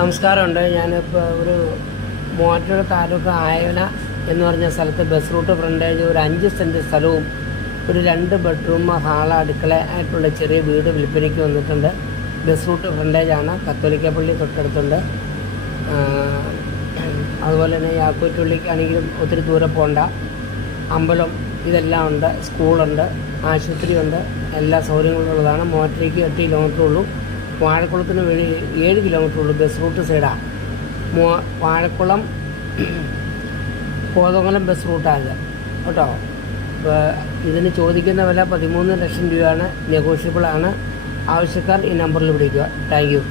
നമസ്കാരമുണ്ട്. ഞാനിപ്പോൾ ഒരു മൂവാറ്റുപുഴ താലൂക്ക് ആയവന എന്ന് പറഞ്ഞ സ്ഥലത്ത് ബസ് റൂട്ട് ഫ്രണ്ടേജ് ഒരു 5 സെൻറ്റ് സ്ഥലവും ഒരു 2 ബെഡ്റൂം ഹാള അടുക്കള ആയിട്ടുള്ള ചെറിയ വീട് വിൽപ്പനയ്ക്ക് വന്നിട്ടുണ്ട്. ബസ് റൂട്ട് ഫ്രണ്ടേജാണ്. കത്തോലിക്ക പള്ളി തൊട്ടടുത്തുണ്ട്. അതുപോലെ തന്നെ യാക്കോറ്റുള്ളിക്കാണെങ്കിലും ഒത്തിരി ദൂരെ പോകണ്ട. അമ്പലം ഇതെല്ലാം ഉണ്ട്. സ്കൂളുണ്ട്, ആശുപത്രിയുണ്ട്, എല്ലാ സൗകര്യങ്ങളുള്ളതാണ്. മോട്ടറിക്ക് 8 കിലോമീറ്റർ ഉള്ളൂ. വാഴക്കുളത്തിന് വഴി 7 കിലോമീറ്റർ ഉള്ളൂ. ബസ് റൂട്ട് സൈഡാണ്. വാഴക്കുളം കോതമംഗലം ബസ് റൂട്ടാണ് കേട്ടോ. ഇപ്പോൾ ഇതിന് ചോദിക്കുന്ന വില 13 ലക്ഷം രൂപയാണ്. നെഗോഷ്യബിളാണ്. ആവശ്യക്കാർ ഈ നമ്പറിൽ വിളിക്കുക. Thank you.